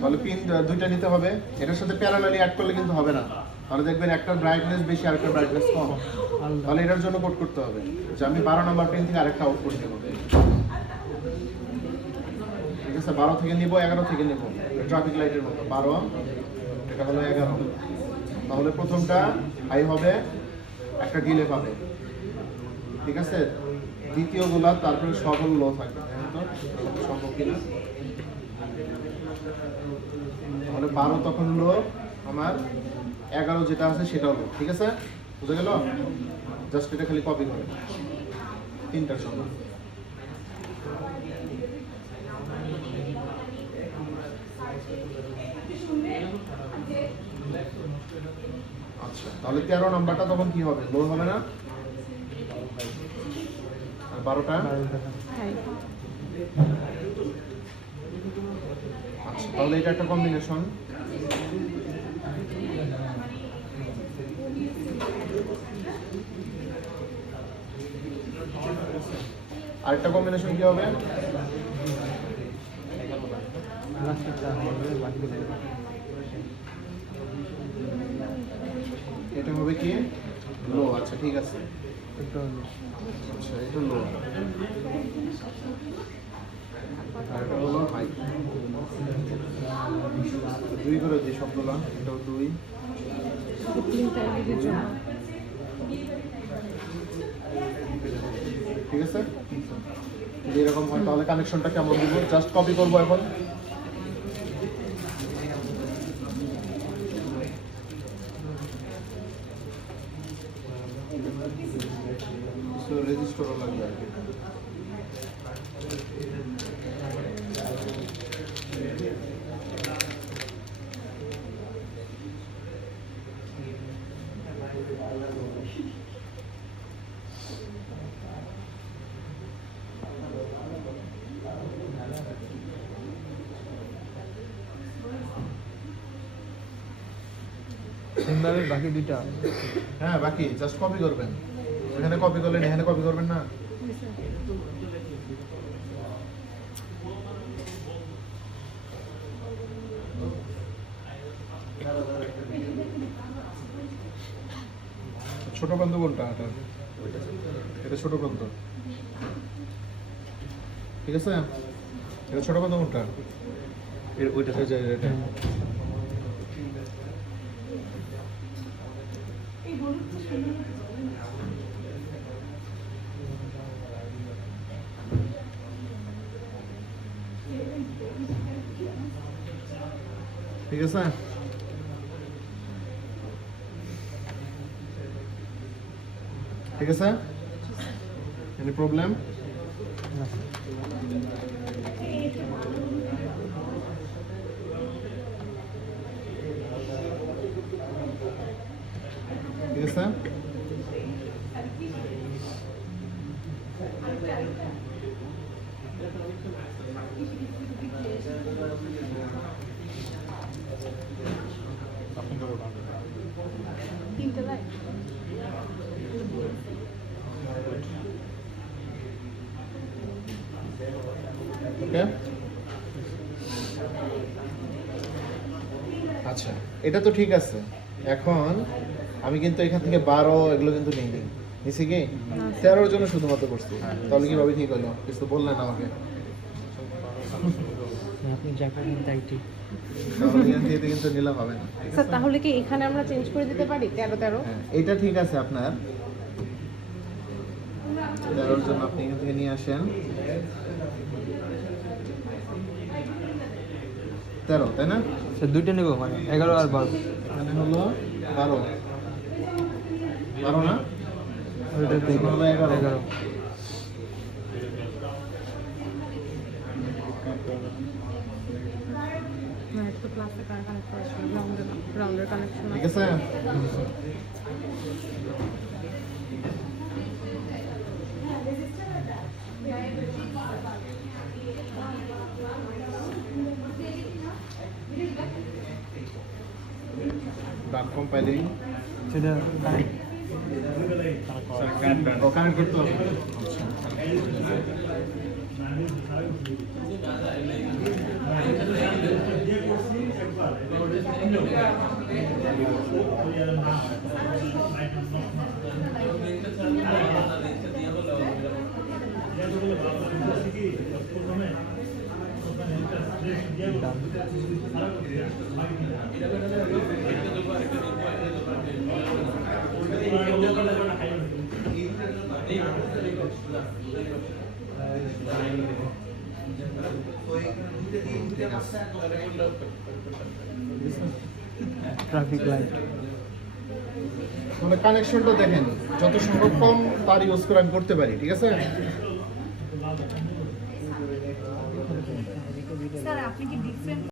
তাহলে পিন দুইটা নিতে হবে। এটার সাথে প্যারালালি অ্যাড করলে কিন্তু হবে না, তাহলে দেখবেন একটা ব্রাইটনেস বেশি আর একটা ব্রাইটনেস কম। তাহলে এটার জন্য কোড করতে হবে যে আমি 12 নম্বর পিন থেকে আরেকটা আউটপুট নেব। ঠিক আছে, 12 থেকে নিব, 11 থেকে নিব, ট্রাফিক লাইটের মতো 12, এটা হলো 11। তাহলে প্রথমটা হাই হবে, একটা ডিলে পাবে। ঠিক আছে, দ্বিতীয় গুলা তারপরে সবল লো থাকবে। সম্ভব কিনা? তাহলে 12 তখন লো, আমার 11 যেটা আছে সেটাও লো। ঠিক আছে, বুঝে গেল? জাস্ট এটা খালি কপি করে তিনটার সময়। আচ্ছা, তাহলে 13 নাম্বারটা তখন কি হবে? লো হবে না? আর 12টা? আচ্ছা, তাহলে এটা একটা কম্বিনেশন। আরেকটা কম্বিনেশন কি হবে? এটা হবে কি? লো। আচ্ছা, ঠিক আছে, আচ্ছা এটা লো, আর এটা হলো হাই। 2 করে যে সবগুলো, এটাও 2। ঠিক আছে, যদি এরকম হয় তাহলে কানেকশনটা কেমন দিব? জাস্ট কপি করবো এখন। রেজিস্টারও লাগবে আর কি। বাকি দুইটা, হ্যাঁ বাকি জাস্ট কপি করবেন। এখানে কপি করলেন, এখানে কপি করবেন না? ছোট বন্ধ কোনটা? এটা ছোট বন্ধ। ঠিক আছে, এটা ছোট বন্ধ কোনটা? ওইটা এটা। ঠিক আছে, ঠিক আছে, এনি প্রবলেম? ঠিক আছে, ওকে। আচ্ছা, এটা তো ঠিক আছে। এখন আমি কিন্তু এখান থেকে 12 এগুলো কিন্তু নিইনি, নিছি কি 13 জন্য শুধুমাত্র করছি। তাহলে কিভাবে ঠিক হলো? কিছু তো বললেন আমাকে। আপনি যা করেন তাই ঠিক। তাহলে এখান থেকে কিন্তু নিলাম হবে না। স্যার তাহলে কি এখানে আমরা চেঞ্জ করে দিতে পারি 13? হ্যাঁ, এটা ঠিক আছে। আপনার 13 জন্য আপনি এখান থেকে নিয়ে আসেন 13, তাই না? স্যার দুইটা নেব, মানে 11 আর 12। এখানে হলো 12, 12 না? ওইটা দেখো, হলো 11। না, একটু প্লাসে কানেক্ট করা ছিল, রাউন্ডের কানেকশন। ঠিক আছে, ডান কম্পাইলিং সেটা কানেক্ট কানেক্ট করতে হবে। আচ্ছা, ট্রাফিক লাইট মানে কানেকশনটা দেখেন, যত সম্ভব কম তার ইউজ করে আমি করতে পারি, ঠিক আছে? স্যার আপনি কি ডিফারেন্ট